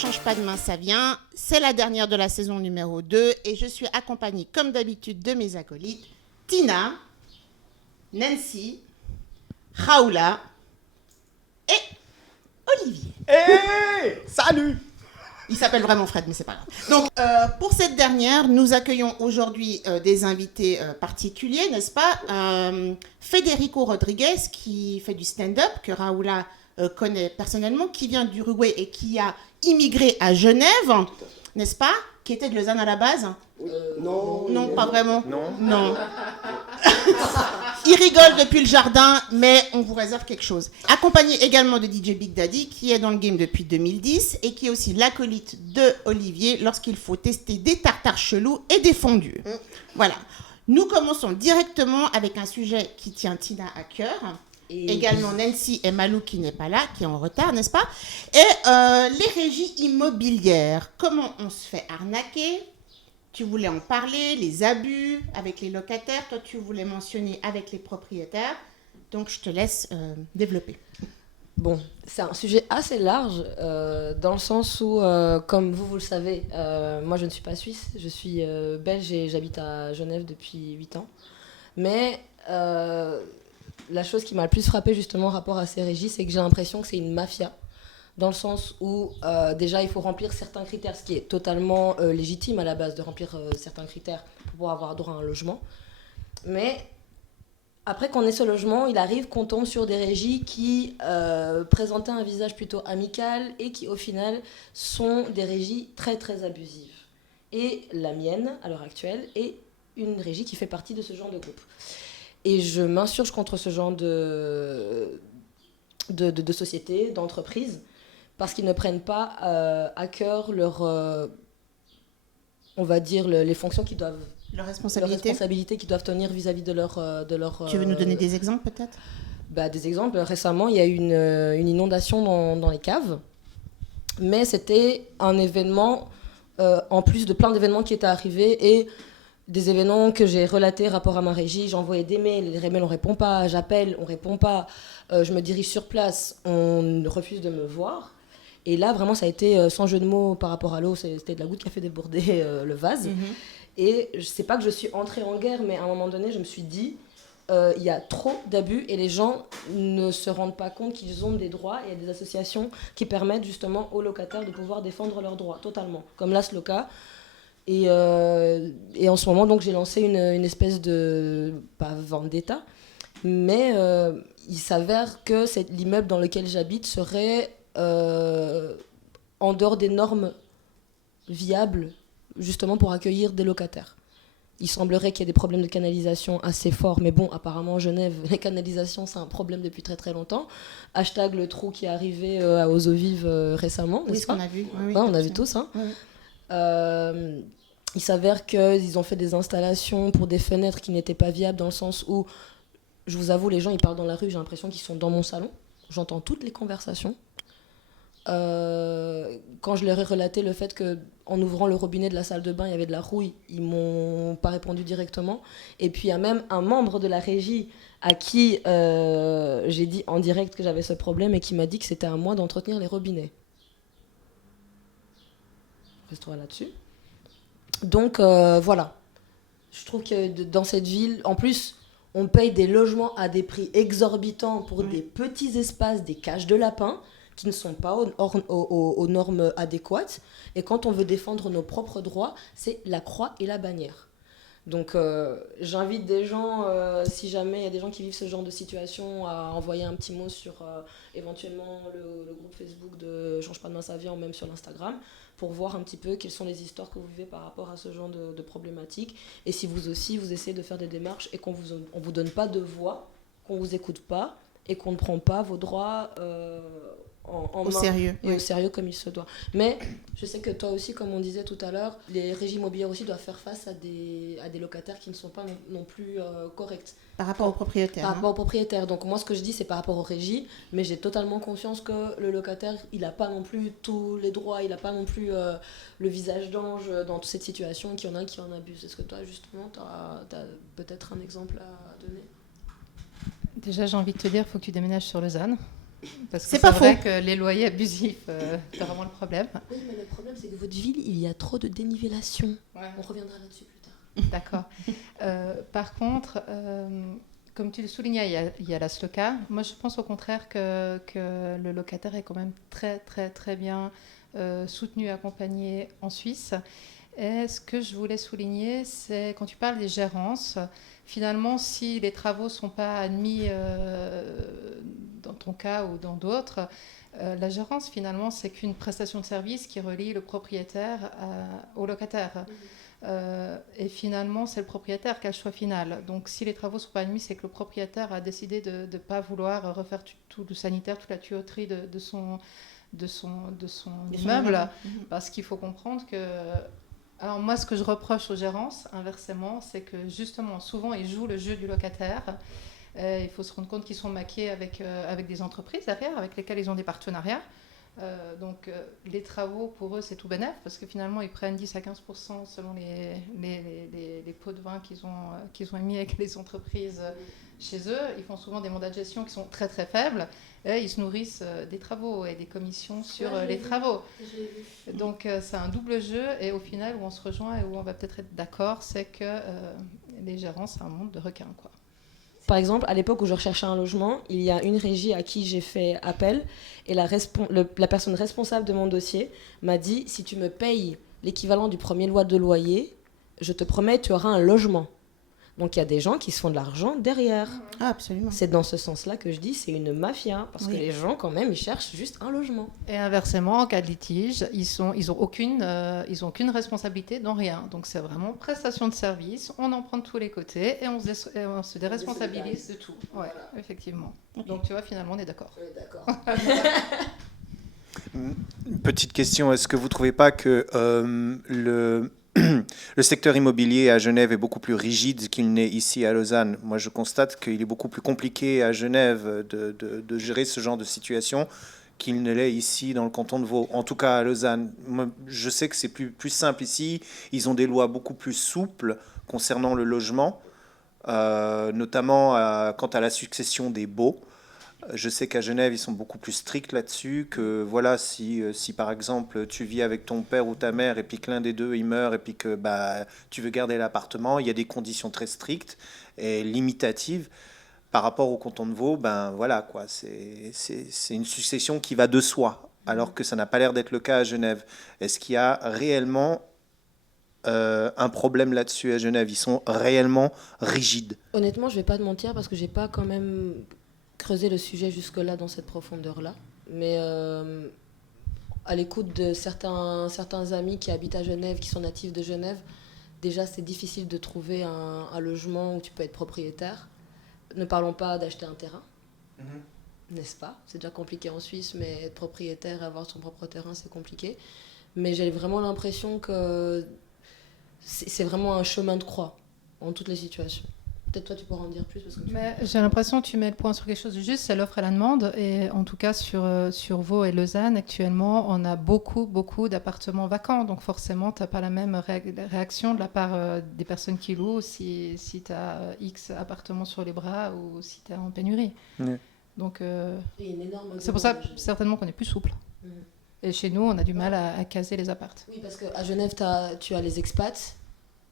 change pas demain, ça vient. C'est la dernière de la saison numéro 2 et je suis accompagnée comme d'habitude de mes acolytes Tina, Nancy, Raoula et Olivier. Hey, salut. Il s'appelle vraiment Fred, mais c'est pas grave. Donc, pour cette dernière, nous accueillons aujourd'hui des invités particuliers, n'est-ce pas Federico Rodriguez, qui fait du stand-up, que Raoula connaît personnellement, qui vient d'Uruguay et qui a immigré à Genève, n'est-ce pas? Qui était de Lausanne à la base. Non, pas vraiment. Non. Il rigole depuis le jardin, mais on vous réserve quelque chose. Accompagné également de DJ Big Daddy, qui est dans le game depuis 2010 et qui est aussi l'acolyte de Olivier lorsqu'il faut tester des tartares chelous et des fondus. Voilà. Nous commençons directement avec un sujet qui tient Tina à cœur. Et également Nancy et Malou qui n'est pas là, qui est en retard, n'est-ce pas? Et les régies immobilières. Comment on se fait arnaquer? Tu voulais en parler, les abus avec les locataires. Toi, tu voulais mentionner avec les propriétaires. Donc, je te laisse développer. Bon, c'est un sujet assez large, dans le sens où, comme vous le savez, moi, je ne suis pas suisse. Je suis belge et j'habite à Genève depuis 8 ans. Mais la chose qui m'a le plus frappée, justement, en rapport à ces régies, c'est que j'ai l'impression que c'est une mafia. Dans le sens où, déjà, il faut remplir certains critères, ce qui est totalement légitime à la base, de remplir certains critères pour pouvoir avoir droit à un logement. Mais après qu'on ait ce logement, il arrive qu'on tombe sur des régies qui présentaient un visage plutôt amical et qui, au final, sont des régies très, très abusives. Et la mienne, à l'heure actuelle, est une régie qui fait partie de ce genre de groupe. Et je m'insurge contre ce genre de société, d'entreprise, parce qu'ils ne prennent pas à cœur leur, on va dire, les fonctions qu'ils doivent... Leurs responsabilités qu'ils doivent tenir vis-à-vis de leur... Tu veux nous donner des exemples, peut-être? Des exemples. Récemment, il y a eu une inondation dans les caves, mais c'était un événement, en plus de plein d'événements qui étaient arrivés, et des événements que j'ai relatés rapport à ma régie. J'ai envoyé des mails, les mails on répond pas, j'appelle, on répond pas, je me dirige sur place, on refuse de me voir. Et là, vraiment, ça a été sans jeu de mots par rapport à l'eau, c'était de la goutte qui a fait déborder le vase. Et c'est pas que je suis entrée en guerre, mais à un moment donné, je me suis dit, il y a trop d'abus et les gens ne se rendent pas compte qu'ils ont des droits. Il y a des associations qui permettent justement aux locataires de pouvoir défendre leurs droits totalement, comme l'ASLOCA. Et en ce moment, donc, j'ai lancé une espèce de, pas vendetta, mais il s'avère que l'immeuble dans lequel j'habite serait en dehors des normes viables, justement pour accueillir des locataires. Il semblerait qu'il y ait des problèmes de canalisation assez forts, mais bon, apparemment, Genève, les canalisations, c'est un problème depuis très très longtemps. Hashtag le trou qui est arrivé aux eaux vives récemment, Oui, n'est-ce pas? On a vu. Oui, on a vu tous, hein. Oui. Il s'avère qu'ils ont fait des installations pour des fenêtres qui n'étaient pas viables, dans le sens où, je vous avoue, les gens, ils parlent dans la rue, j'ai l'impression qu'ils sont dans mon salon. J'entends toutes les conversations. Quand je leur ai relaté le fait qu'en ouvrant le robinet de la salle de bain, il y avait de la rouille, ils m'ont pas répondu directement. Et puis il y a même un membre de la régie à qui j'ai dit en direct que j'avais ce problème et qui m'a dit que c'était à moi d'entretenir les robinets. Reste-toi là-dessus. Donc voilà. Je trouve que dans cette ville, en plus, on paye des logements à des prix exorbitants pour des petits espaces, des cages de lapins, qui ne sont pas aux normes adéquates. Et quand on veut défendre nos propres droits, c'est la croix et la bannière. Donc j'invite des gens, si jamais il y a des gens qui vivent ce genre de situation, à envoyer un petit mot sur éventuellement le groupe Facebook de Change pas demain ça vient, ou même sur l'Instagram, pour voir un petit peu quelles sont les histoires que vous vivez par rapport à ce genre de problématiques. Et si vous aussi, vous essayez de faire des démarches et qu'on vous donne pas de voix, qu'on vous écoute pas et qu'on ne prend pas vos droits en main sérieux, et au sérieux comme il se doit. Mais je sais que toi aussi, comme on disait tout à l'heure, les régies immobilières aussi doivent faire face à des locataires qui ne sont pas non plus corrects. Par rapport aux propriétaires. Par rapport aux propriétaires. Donc moi, ce que je dis, c'est par rapport aux régies, mais j'ai totalement conscience que le locataire, il n'a pas non plus tous les droits, il n'a pas non plus le visage d'ange dans toute cette situation, et qu'il y en a qui en abusent. Est-ce que toi, justement, tu as peut-être un exemple à donner ? Déjà, j'ai envie de te dire, il faut que tu déménages sur Lausanne. Parce que C'est c'est pas vrai faux. que les loyers abusifs, c'est vraiment le problème. Oui, mais le problème, c'est que votre ville, il y a trop de dénivellation. On reviendra là-dessus plus tard. D'accord. Par contre, comme tu le soulignais, il y a la SLOCA. Moi, je pense au contraire que le locataire est quand même très, très, très bien soutenu, accompagné en Suisse. Et ce que je voulais souligner, c'est quand tu parles des gérances, finalement, si les travaux ne sont pas admis dans ton cas ou dans d'autres, la gérance, finalement, c'est qu'une prestation de service qui relie le propriétaire au locataire. Et finalement, c'est le propriétaire qui a le choix final. Donc, si les travaux ne sont pas admis, c'est que le propriétaire a décidé de ne pas vouloir refaire tout le sanitaire, toute la tuyauterie de son immeuble. Parce qu'il faut comprendre que... Alors moi, ce que je reproche aux gérances, inversement, c'est que justement, souvent, ils jouent le jeu du locataire. Il faut se rendre compte qu'ils sont maqués avec des entreprises derrière, avec lesquelles ils ont des partenariats. Donc les travaux, pour eux, c'est tout bénef, parce que finalement, ils prennent 10 à 15% selon les pots de vin qu'ils ont émis avec les entreprises chez eux. Ils font souvent des mandats de gestion qui sont très très faibles. Et ils se nourrissent des travaux et des commissions sur les travaux. Donc c'est un double jeu, et au final, où on se rejoint et où on va peut-être être d'accord, c'est que les gérants, c'est un monde de requins, quoi. Par exemple, à l'époque où je recherchais un logement, il y a une régie à qui j'ai fait appel, et la personne responsable de mon dossier m'a dit, si tu me payes l'équivalent du premier mois de loyer, je te promets, tu auras un logement. Donc il y a des gens qui se font de l'argent derrière. Ah, absolument. C'est dans ce sens-là que je dis, c'est une mafia, parce Oui. que les gens, quand même, ils cherchent juste un logement. Et inversement, en cas de litige, ils ont aucune responsabilité dans rien. Donc c'est vraiment prestation de service, on en prend de tous les côtés et on se déresponsabilise de tout. Ouais, voilà. Effectivement. Okay. Donc tu vois, finalement, on est d'accord. On est d'accord. Une petite question, est-ce que vous ne trouvez pas que le secteur immobilier à Genève est beaucoup plus rigide qu'il n'est ici à Lausanne? Moi, je constate qu'il est beaucoup plus compliqué à Genève de gérer ce genre de situation qu'il ne l'est ici dans le canton de Vaud. En tout cas, à Lausanne, moi, je sais que c'est plus simple ici. Ils ont des lois beaucoup plus souples concernant le logement, notamment quant à la succession des baux. Je sais qu'à Genève, ils sont beaucoup plus stricts là-dessus, que voilà, si par exemple tu vis avec ton père ou ta mère et puis que l'un des deux il meurt et puis que tu veux garder l'appartement, il y a des conditions très strictes et limitatives. Par rapport au canton de Vaud, voilà quoi, c'est une succession qui va de soi, alors que ça n'a pas l'air d'être le cas à Genève. Est-ce qu'il y a réellement un problème là-dessus à Genève? Ils sont réellement rigides? Honnêtement, je vais pas te mentir parce que j'ai pas quand même creuser le sujet jusque-là dans cette profondeur-là. Mais à l'écoute de certains amis qui habitent à Genève, qui sont natifs de Genève, déjà c'est difficile de trouver un logement où tu peux être propriétaire. Ne parlons pas d'acheter un terrain, n'est-ce pas? C'est déjà compliqué en Suisse, mais être propriétaire et avoir son propre terrain, c'est compliqué. Mais j'ai vraiment l'impression que c'est vraiment un chemin de croix en toutes les situations. Peut-être toi, tu pourras en dire plus. Mais j'ai l'impression que tu mets le point sur quelque chose de juste, c'est l'offre et la demande. Et en tout cas, sur Vaud et Lausanne, actuellement, on a beaucoup d'appartements vacants. Donc forcément, tu n'as pas la même réaction de la part des personnes qui louent si tu as X appartements sur les bras ou si tu es en pénurie. Oui. Donc c'est pour ça certainement qu'on est plus souple. Et chez nous, on a du mal à caser les appartes. Oui, parce qu'à Genève, tu as les expats.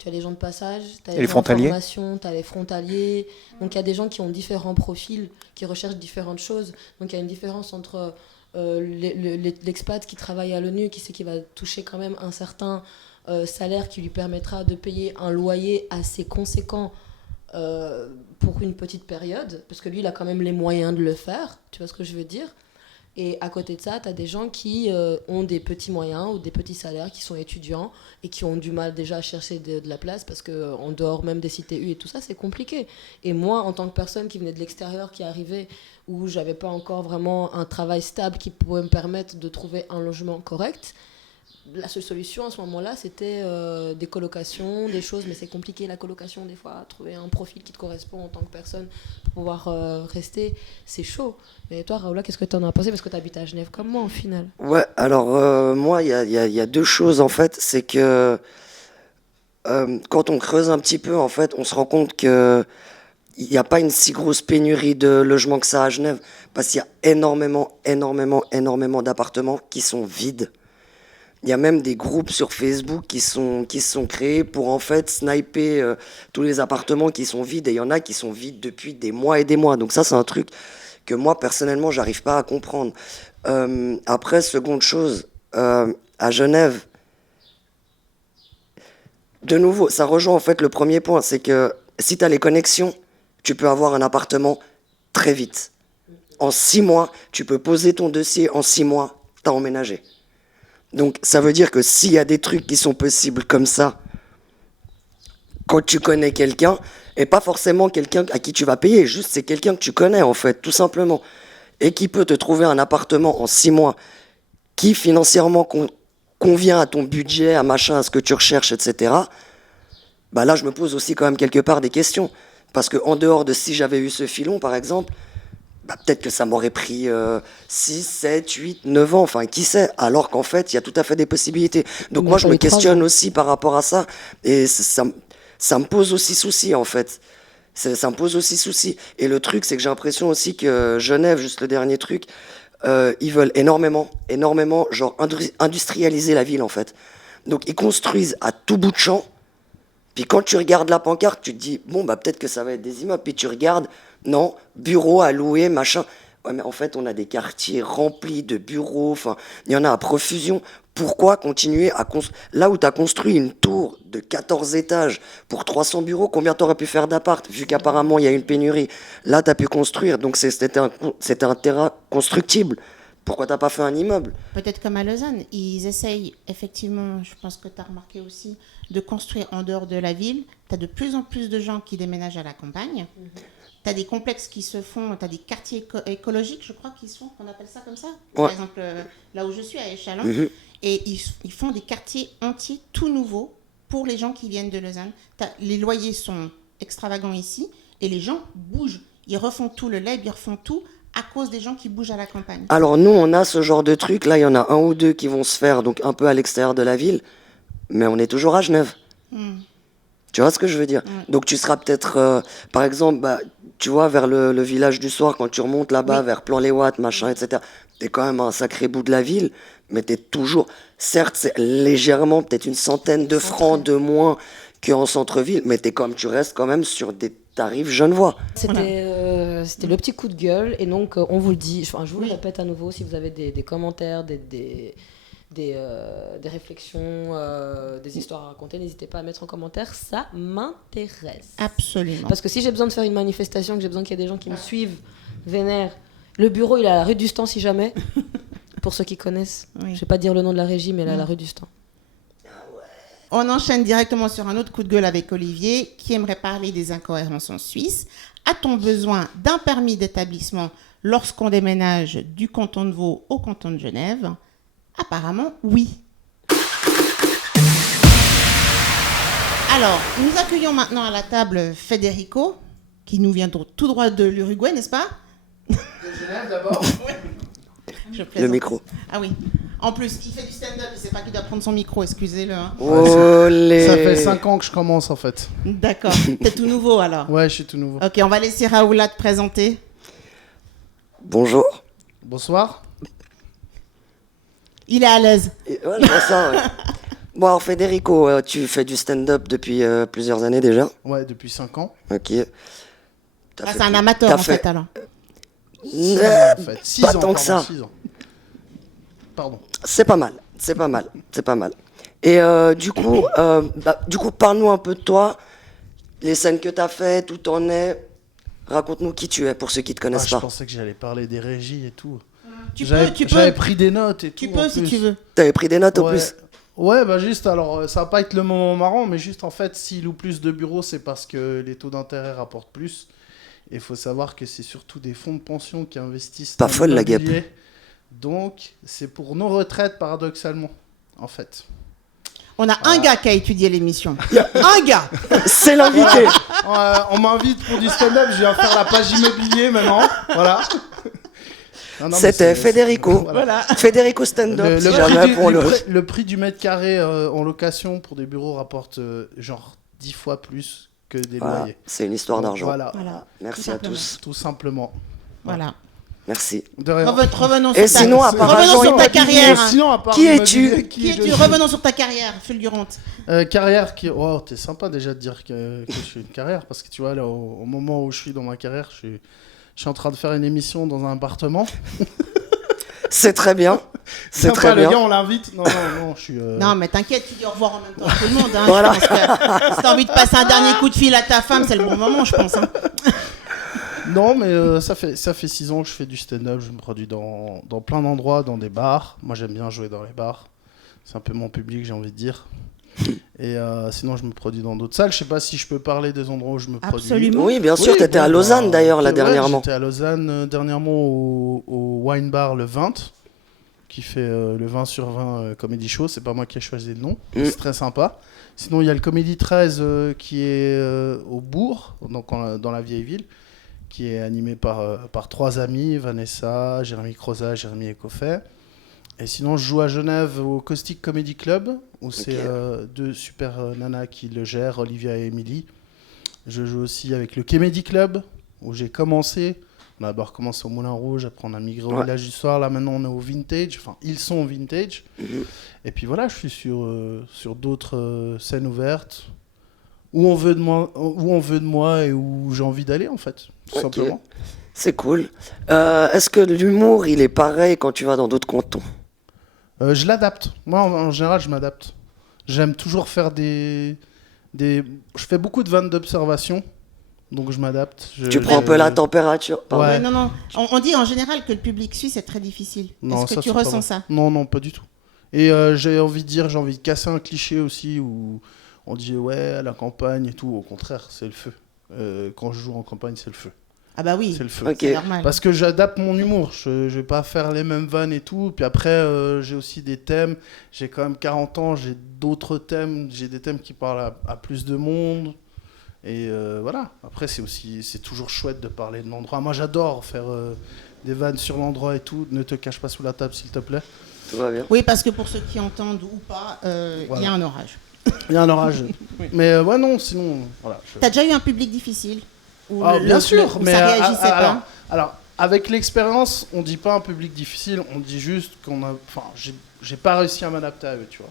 Tu as les gens de passage, tu as les frontaliers. Tu as les frontaliers. Donc, il y a des gens qui ont différents profils, qui recherchent différentes choses. Donc, il y a une différence entre l'expat qui travaille à l'ONU, qui sait qu'il va toucher quand même un certain salaire qui lui permettra de payer un loyer assez conséquent pour une petite période, parce que lui, il a quand même les moyens de le faire. Tu vois ce que je veux dire? Et à côté de ça, tu as des gens qui ont des petits moyens ou des petits salaires, qui sont étudiants et qui ont du mal déjà à chercher de la place parce qu'en dehors même des cités U et tout ça, c'est compliqué. Et moi, en tant que personne qui venait de l'extérieur, qui arrivait, où j'avais pas encore vraiment un travail stable qui pouvait me permettre de trouver un logement correct, la seule solution à ce moment-là, c'était des colocations, des choses, mais c'est compliqué la colocation des fois, trouver un profil qui te correspond en tant que personne pour pouvoir rester, c'est chaud. Mais toi, Raoula, qu'est-ce que tu en as pensé? Parce que tu habites à Genève comme moi, au final. Ouais, alors moi, il y a deux choses, en fait. C'est que quand on creuse un petit peu, en fait, on se rend compte qu'il il n'y a pas une si grosse pénurie de logements que ça à Genève, parce qu'il y a énormément d'appartements qui sont vides. Il y a même des groupes sur Facebook qui se sont créés pour en fait sniper tous les appartements qui sont vides, et il y en a qui sont vides depuis des mois et des mois. Donc ça, c'est un truc que moi, personnellement, j'arrive pas à comprendre. Après, seconde chose, à Genève, de nouveau, ça rejoint en fait le premier point, c'est que si tu as les connexions, tu peux avoir un appartement très vite. En 6 mois, tu peux poser ton dossier, en 6 mois, tu as emménagé. Donc ça veut dire que s'il y a des trucs qui sont possibles comme ça, quand tu connais quelqu'un, et pas forcément quelqu'un à qui tu vas payer, juste c'est quelqu'un que tu connais en fait, tout simplement, et qui peut te trouver un appartement en 6 mois, qui financièrement convient à ton budget, à machin, à ce que tu recherches, etc., bah là je me pose aussi quand même quelque part des questions. Parce qu'en dehors de si j'avais eu ce filon, par exemple, bah peut-être que ça m'aurait pris 6, 7, 8, 9 ans, enfin qui sait, alors qu'en fait il y a tout à fait des possibilités. Donc moi je me questionne aussi par rapport à ça, et ça me pose aussi souci en fait. Ça me pose aussi souci. Et le truc, c'est que j'ai l'impression aussi que Genève, juste le dernier truc, ils veulent énormément, genre industrialiser la ville en fait. Donc ils construisent à tout bout de champ. Puis quand tu regardes la pancarte, tu te dis, bon, bah peut-être que ça va être des immeubles. Puis tu regardes, non, bureaux à louer, machin. Ouais, mais en fait, on a des quartiers remplis de bureaux, enfin, il y en a à profusion. Pourquoi continuer à construire? Là où tu as construit une tour de 14 étages pour 300 bureaux, combien tu aurais pu faire d'appart? Vu qu'apparemment, il y a une pénurie. Là, tu as pu construire, donc c'était un terrain constructible. Pourquoi t'as pas fait un immeuble? Peut-être comme à Lausanne, ils essayent effectivement, je pense que tu as remarqué aussi, de construire en dehors de la ville. Tu as de plus en plus de gens qui déménagent à la campagne. Tu as des complexes qui se font, tu as des quartiers écologiques, je crois, qui se font, qu'on appelle ça comme ça. Par Ouais. exemple, là où je suis, à Échalon. Et ils font des quartiers entiers, tout nouveaux, pour les gens qui viennent de Lausanne. Les loyers sont extravagants ici, et les gens bougent. Ils refont tout, le lait, ils refont tout, à cause des gens qui bougent à la campagne. Alors nous, on a ce genre de truc. Là, il y en a un ou deux qui vont se faire donc un peu à l'extérieur de la ville, mais on est toujours à Genève. Tu vois ce que je veux dire? Donc tu seras peut-être, par exemple, bah, tu vois, vers le village du soir, quand tu remontes là-bas, vers Plan-les-Ouates, machin, etc., t'es quand même un sacré bout de la ville, mais t'es toujours... Certes, c'est légèrement, peut-être une centaine de francs de moins qu'en centre-ville, mais tu restes quand même sur des tarifs genevois. C'était le petit coup de gueule, et donc on vous le dit, enfin, je vous le répète à nouveau, si vous avez des commentaires, des réflexions, des histoires à raconter, n'hésitez pas à mettre en commentaire, ça m'intéresse. Absolument. Parce que si j'ai besoin de faire une manifestation, que j'ai besoin qu'il y ait des gens qui me suivent, vénèrent, le bureau il est à la rue du Stan si jamais, pour ceux qui connaissent, je vais pas dire le nom de la régie, mais elle est à la rue du Stan. On enchaîne directement sur un autre coup de gueule avec Olivier, qui aimerait parler des incohérences en Suisse. A-t-on besoin d'un permis d'établissement lorsqu'on déménage du canton de Vaud au canton de Genève? Apparemment, oui. Alors, nous accueillons maintenant à la table Federico, qui nous vient tout droit de l'Uruguay, n'est-ce pas? De Genève d'abord. Je Le plaisante. micro. Ah oui. En plus, il fait du stand-up, il ne sait pas qu'il doit prendre son micro, excusez-le. Hein. Olé. Ça fait 5 ans que je commence en fait. D'accord. T'es tout nouveau alors. Ouais, je suis tout nouveau. Ok, on va laisser Raoula te présenter. Bonjour. Bonsoir. Il est à l'aise. Ouais, je vois ça, ouais. Bon, alors Federico, tu fais du stand-up depuis plusieurs années déjà. Ouais, depuis 5 ans. Ok. Ah, c'est un amateur t'as en fait fait- alors. En fait. 6 Pas ans. tant que ça. 6 ans. Pardon. C'est pas mal. Et du coup, parle-nous un peu de toi, les scènes que t'as faites, où t'en es. Raconte-nous qui tu es pour ceux qui te Ah, connaissent je pas. pensais que j'allais parler des régies et tout. Tu J'avais peux, pris des notes et tout. tu peux en si plus. tu veux. T'avais pris des notes en Ouais. plus. Ouais, bah juste, alors, ça va pas être le moment marrant, mais juste en fait, s'ils louent plus de bureaux, c'est parce que les taux d'intérêt rapportent plus. Et il faut savoir que c'est surtout des fonds de pension qui investissent Pas dans folle, la guêpe. l'immobilier. Donc, c'est pour nos retraites, paradoxalement, en fait. On a un gars qui a étudié l'émission. Un gars. C'est l'invité. On m'invite pour du stand-up, je viens faire la page immobilier maintenant. Voilà. Non, mais C'était c'est- Federico. Voilà. Federico stand-up, Le, si le jamais prix du, pour le le... prix- le prix du mètre carré en location pour des bureaux rapporte genre 10 fois plus que des Voilà, loyers. c'est une histoire d'argent. Voilà, Voilà. Merci Tout à simplement. tous. tout simplement. Voilà. Merci. De rien. Revenons Et sur ta, sinon, à part revenons argent, sur ta carrière. Sinon, à part Qui es-tu immobilier, Qui es-tu? je suis Revenons sur ta carrière fulgurante. Carrière qui... Oh, t'es sympa déjà de dire que je suis une carrière, parce que tu vois, là, au moment où je suis dans ma carrière, je suis en train de faire une émission dans un appartement. C'est très bien. C'est Sympa, très le bien. gars, on l'invite. Non, je suis... Non, mais t'inquiète, tu dis au revoir en même temps à tout le monde. Hein. Voilà. Je pense que si t'as envie de passer un dernier coup de fil à ta femme, c'est le bon moment, je pense. Hein. Non, mais ça fait 6 ans que je fais du stand-up. Je me produis dans plein d'endroits, dans des bars. Moi, j'aime bien jouer dans les bars. C'est un peu mon public, j'ai envie de dire. Et sinon, je me produis dans d'autres salles. Je sais pas si je peux parler des endroits où je me produis. Absolument. Oui, bien sûr, Oui, t'étais bon, à Lausanne d'ailleurs, là, ouais, dernièrement. J'étais à Lausanne dernièrement au Wine Bar Le 20, qui fait le 20 sur 20 Comedy Show. C'est pas moi qui ai choisi le nom. C'est très sympa. Sinon, il y a le Comédie 13 qui est au Bourg, donc dans la vieille ville, qui est animé par 3 amis, Vanessa, Jérémy Croza, Jérémy Ecoffet. Et sinon, je joue à Genève au Caustic Comedy Club, où c'est 2 super nanas qui le gèrent, Olivia et Emily. Je joue aussi avec le Comedy Club, où j'ai commencé. On a d'abord commencé au Moulin Rouge, après on a migré au Village du Soir, là maintenant on est au Vintage, enfin ils sont au Vintage. Et puis voilà, je suis sur d'autres scènes ouvertes, où on veut de moi et où j'ai envie d'aller en fait, tout simplement. C'est cool. Est-ce que l'humour, il est pareil quand tu vas dans d'autres cantons? Je l'adapte. Moi, en général, je m'adapte. J'aime toujours faire Je fais beaucoup de vannes d'observation, donc je m'adapte. Tu prends un peu la température. Pardon. Ouais. Ouais, non. On dit en général que le public suisse est très difficile. Non, Est-ce que ça, tu c'est pas ressens vrai. ça? Non, pas du tout. Et j'ai envie de casser un cliché aussi où on dit ouais, à la campagne et tout. Au contraire, c'est le feu. Quand je joue en campagne, c'est le feu. Ah bah oui, C'est le feu. Ok. c'est normal. Parce que j'adapte mon humour, je vais pas faire les mêmes vannes et tout. Puis après, j'ai aussi des thèmes. J'ai quand même 40 ans, j'ai d'autres thèmes. J'ai des thèmes qui parlent à plus de monde. Et voilà. Après, c'est toujours chouette de parler de l'endroit. Moi, j'adore faire des vannes sur l'endroit et tout. Ne te cache pas sous la table, s'il te plaît. Tout va bien. Oui, parce que pour ceux qui entendent ou pas, il y a un orage. Il y a un orage. Mais ouais, non, sinon, voilà. T'as déjà eu un public difficile? Où Bien sûr, où mais ça réagissait pas? alors, avec l'expérience, on dit pas un public difficile, on dit juste j'ai pas réussi à m'adapter à eux, tu vois.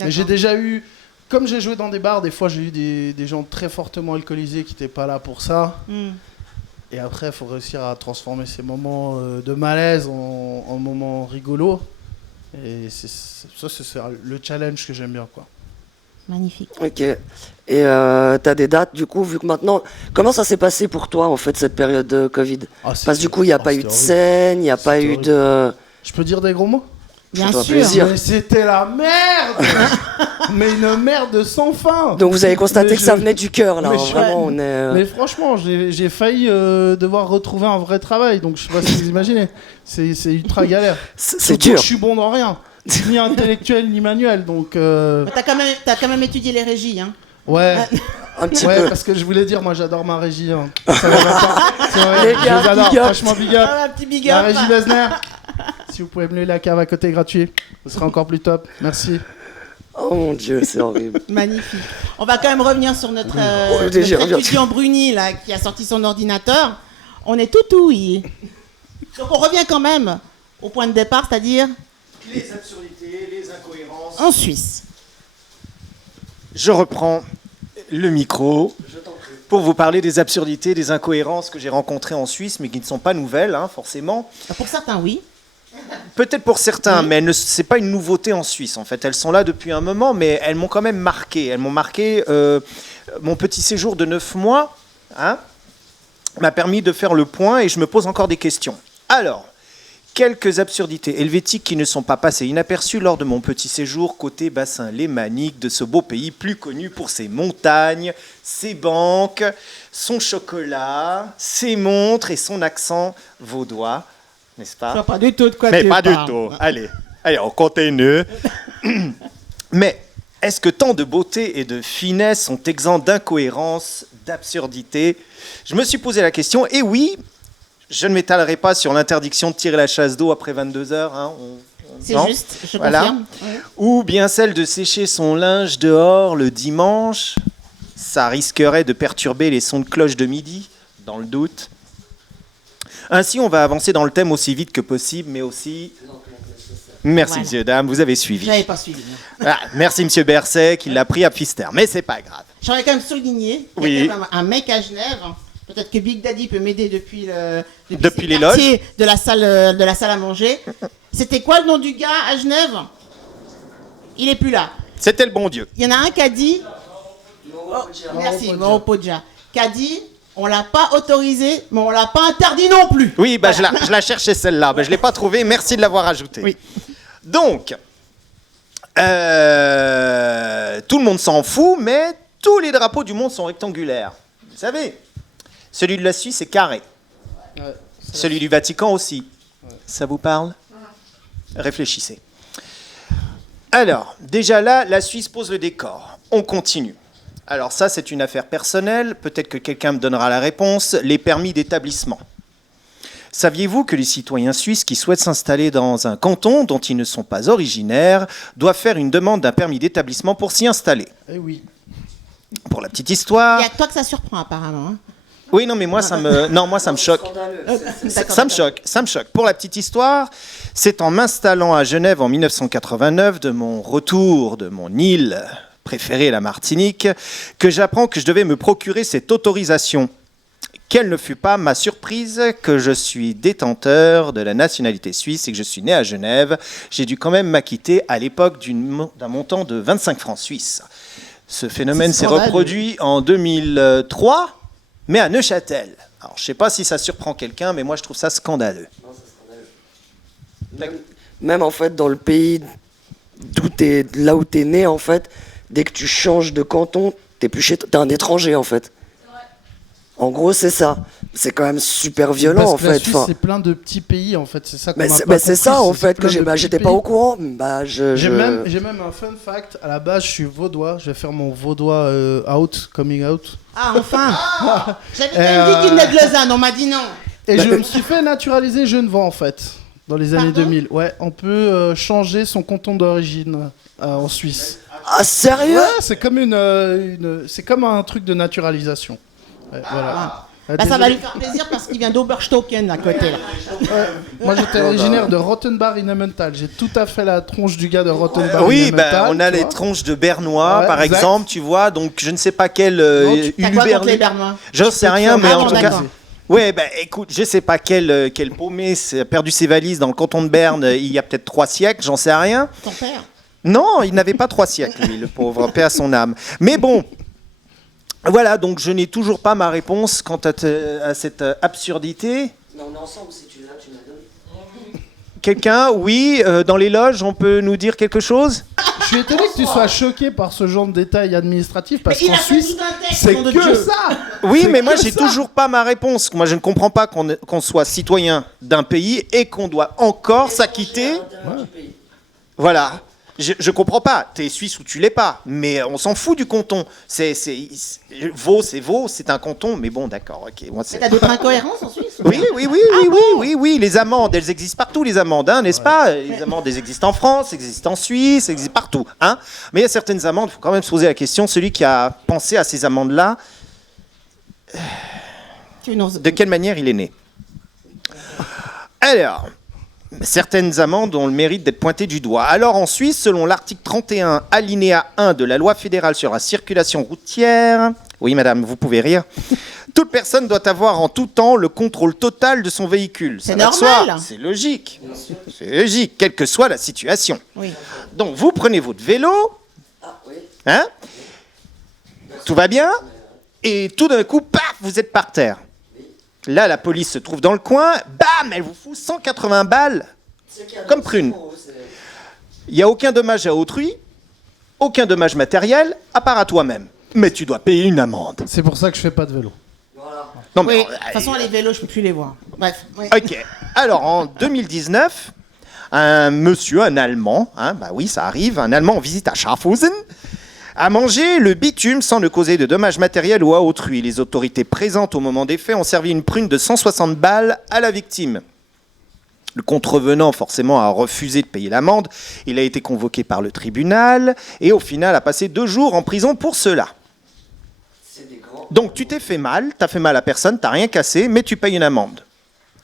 Mais j'ai déjà eu, comme j'ai joué dans des bars, des fois j'ai eu des gens très fortement alcoolisés qui étaient pas là pour ça. Et après, il faut réussir à transformer ces moments de malaise en moments rigolos. Et c'est le challenge que j'aime bien, quoi. Magnifique. Ok. Et t'as des dates, du coup, vu que maintenant... Comment ça s'est passé pour toi, en fait, cette période de Covid? Parce que du coup, il n'y a pas eu de scène, il n'y a pas eu de... Je peux dire des gros mots? Bien Fais-toi sûr. plaisir. Mais c'était la merde. Mais une merde sans fin. Donc vous avez constaté Mais que ça je- venait du cœur, là. mais Hein, je- vraiment, on est... Mais franchement, j'ai failli devoir retrouver un vrai travail, donc je sais pas si vous imaginez. C'est ultra galère. C'est Surtout dur. que je suis bon dans rien. Ni intellectuel, ni manuel, donc... Mais t'as quand même étudié les régies, hein. Ouais, Un petit ouais, peu. parce que je voulais dire, moi j'adore ma régie. Hein. Ça va pas. C'est vrai, Les gars, je les adore, big up. franchement big up. Ah, un petit big La up. régie Lesner, si vous pouvez me louer la cave à côté gratuit, ce serait encore plus top. Merci. Oh mon Dieu, c'est horrible. Magnifique. On va quand même revenir sur notre, Oh, déjà, notre bien étudiant Bruni là, qui a sorti son ordinateur. On est tout ouïe. Donc on revient quand même au point de départ, c'est-à-dire Les absurdités, les incohérences. en Suisse. Je reprends le micro pour vous parler des absurdités, des incohérences que j'ai rencontrées en Suisse, mais qui ne sont pas nouvelles, hein, forcément. Pour certains, oui. Peut-être pour certains, mais ce n'est pas une nouveauté en Suisse, en fait. Elles sont là depuis un moment, mais elles m'ont quand même marqué. Elles m'ont marqué. Mon petit séjour de 9 mois m'a permis de faire le point et je me pose encore des questions. Alors, quelques absurdités helvétiques qui ne sont pas passées inaperçues lors de mon petit séjour côté bassin lémanique de ce beau pays, plus connu pour ses montagnes, ses banques, son chocolat, ses montres et son accent vaudois, n'est-ce pas? Je vois pas du tout de quoi Mais tu pas du parles. tout. Allez, on continue. Mais est-ce que tant de beauté et de finesse sont exempts d'incohérence, d'absurdité? Je me suis posé la question, et oui, je ne m'étalerai pas sur l'interdiction de tirer la chasse d'eau après 22 heures. Hein, C'est non. juste, je Voilà. confirme. Ouais. Ou bien celle de sécher son linge dehors le dimanche. ça risquerait de perturber les sons de cloche de midi, dans le doute. Ainsi, on va avancer dans le thème aussi vite que possible, mais aussi... Merci, Voilà. messieurs, dames, vous avez suivi. Je n'avais pas suivi. Ah, merci, monsieur Berset, qui l'a pris à Pfister, mais c'est pas grave. J'aurais quand même souligné qu'il Oui. y a quand même un mec à Genève. Peut-être que Big Daddy peut m'aider depuis Depuis ses les quartiers de la salle à manger. C'était quoi le nom du gars à Genève? Il est plus là. C'était le bon Dieu. Il y en a un qui a dit. Merci, Mauro Poggia. Qui a dit on l'a pas autorisé, mais on l'a pas interdit non plus. Oui, bah, Voilà. je la cherchais celle-là, bah, je ne l'ai pas trouvée, merci de l'avoir ajoutée. Oui. Donc, tout le monde s'en fout, mais tous les drapeaux du monde sont rectangulaires. Vous savez, celui de la Suisse est carré. Ouais, Celui du Vatican aussi. Ça vous parle? Réfléchissez. Alors, déjà là, la Suisse pose le décor. On continue. Alors ça, c'est une affaire personnelle. Peut-être que quelqu'un me donnera la réponse. Les permis d'établissement. Saviez-vous que les citoyens suisses qui souhaitent s'installer dans un canton dont ils ne sont pas originaires doivent faire une demande d'un permis d'établissement pour s'y installer? Eh oui. Pour la petite histoire... Il y a que toi que ça surprend apparemment. Hein. Oui, non, mais moi, ça me choque. Ça me choque. Pour la petite histoire, c'est en m'installant à Genève en 1989, de mon retour de mon île préférée, la Martinique, que j'apprends que je devais me procurer cette autorisation. Quelle ne fut pas ma surprise que je suis détenteur de la nationalité suisse et que je suis né à Genève. J'ai dû quand même m'acquitter à l'époque d'un montant de 25 francs suisses. Ce phénomène s'est scandaleux. reproduit en 2003, mais à Neuchâtel. Alors, je ne sais pas si ça surprend quelqu'un, mais moi, je trouve ça scandaleux. Même en fait, dans le pays là où t'es né, en fait, dès que tu changes de canton, t'es un étranger, en fait. En gros, c'est ça. C'est quand même super violent, Parce en que la fait. Suisse, Enfin, c'est plein de petits pays, en fait. C'est ça qu'on mais a c'est pas c'est compris, ça, en c'est fait, que plein de petits j'étais pas pays. au courant. J'ai même un fun fact. À la base, je suis vaudois. Je vais faire mon vaudois coming out. Ah, enfin J'avais quand même dit qu'il venait de Lausanne, on m'a dit non. Et je me suis fait naturaliser genevois, en fait, dans les années Pardon 2000. Ouais, on peut changer son canton d'origine en Suisse. Ah, sérieux? Ouais, c'est comme c'est comme un truc de naturalisation. Ouais, voilà. Bah, ça va lui faire plaisir parce qu'il vient d'Oberstocken à côté. Là. Moi, j'étais originaire de Rottenbach in Emmental. J'ai tout à fait la tronche du gars de Rottenbach Oui, in Emmental. on a tu les vois. tronches de Bernois, Ouais, par exact. exemple, tu vois. Donc, je ne sais pas quel T'as quoi contre les Uluberlu. Bernois? J'en sais rien, mais Ah, en bon, tout cas... d'accord. Ouais, bah écoute, je sais pas quel paumé a perdu ses valises dans le canton de Berne il y a peut-être 3 siècles, j'en sais rien. Ton père? Non, il n'avait pas 3 siècles, lui, le pauvre, paix à son âme. Mais bon, voilà, donc je n'ai toujours pas ma réponse quant à cette absurdité. Mais on est ensemble, si tu l'as, tu la donnes. Quelqu'un, oui, dans les loges, on peut nous dire quelque chose? Je suis étonné que tu sois choqué par ce genre de détails administratifs parce Mais il qu'en a fait Suisse, tout un texte, c'est nom de que Dieu. ça. Oui, C'est mais moi, que j'ai ça. toujours pas ma réponse. Moi, je ne comprends pas qu'on soit citoyen d'un pays et qu'on doit encore s'acquitter. Voilà. Je comprends pas. T'es suisse ou tu l'es pas. Mais on s'en fout du canton. Vaud, c'est un canton. Mais bon, d'accord. Ok. Moi, Mais t'as d'autres incohérences en Suisse? ou oui, bien oui. Les amendes, elles existent partout, les amendes, hein, n'est-ce pas? Les amendes, elles existent en France, elles existent en Suisse, elles existent partout. Hein. Mais il y a certaines amendes, il faut quand même se poser la question, celui qui a pensé à ces amendes-là, de quelle manière il est né? Alors, certaines amendes ont le mérite d'être pointées du doigt. Alors en Suisse, selon l'article 31, alinéa 1 de la loi fédérale sur la circulation routière, oui madame, vous pouvez rire, toute personne doit avoir en tout temps le contrôle total de son véhicule. C'est Ça va de soi, normal. c'est logique. C'est logique, quelle que soit la situation. Oui. Donc vous prenez votre vélo, hein, tout va bien, et tout d'un coup, paf, vous êtes par terre. Là, la police se trouve dans le coin, bam, elle vous fout 180 balles comme prune. Il n'y a aucun dommage à autrui, aucun dommage matériel, à part à toi-même. Mais tu dois payer une amende. C'est pour ça que je fais pas de vélo. Non, Oui, mais, de toute façon, les vélos, je peux plus les voir. Bref. Oui. ok. Alors, en 2019, un monsieur, un Allemand, hein, bah oui, ça arrive, un Allemand en visite à Schaffhausen, a mangé le bitume sans ne causer de dommages matériels ou à autrui. Les autorités présentes au moment des faits ont servi une prune de 160 balles à la victime. Le contrevenant, forcément, a refusé de payer l'amende. Il a été convoqué par le tribunal et, au final, a passé 2 jours en prison pour cela. Donc tu t'es fait mal, t'as fait mal à personne, t'as rien cassé, mais tu payes une amende.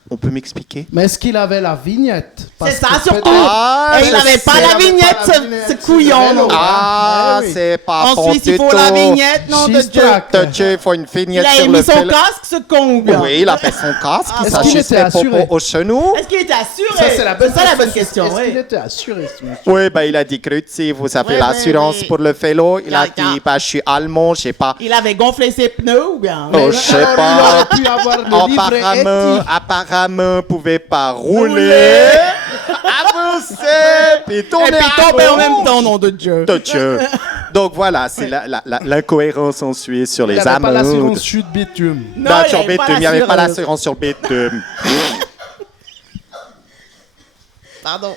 On peut m'expliquer? Mais est-ce qu'il avait la vignette? C'est ça, que surtout. peut-être- Et il n'avait pas la vignette, ce couillon. non. Ah, oui. c'est pas En Suisse, il faut la vignette, non, de She's Dieu. track. Il faut une Il vignette a sur le mis son vélo. casque, ce con. gars. Oui, il a fait son casque, il Est-ce s'est qu'il acheté était popo assuré? au genou. Est-ce qu'il était assuré? Ça, c'est la bonne question. Est-ce qu'il oui. était assuré, ce monsieur? Oui, ben il a dit que si vous avez Oui, l'assurance oui. pour le vélo, il a Tiens, tiens. dit bah, je suis allemand, je sais pas. Il avait gonflé ses pneus ou bien? Oh, je sais Alors, pas. il aurait pu avoir le livret Apparemment, pouvait pas rouler, Rouler. avancer, puis Et tourner puis tomber en même temps, nom de Dieu. de Dieu. Donc voilà, c'est l'incohérence en Suisse sur Il les n'avait pas amendes. l'assurance chute bitume. Non, Non, il sur avait pas bitume, il n'y avait pas l'assurance. l'assurance sur bitume. Pardon.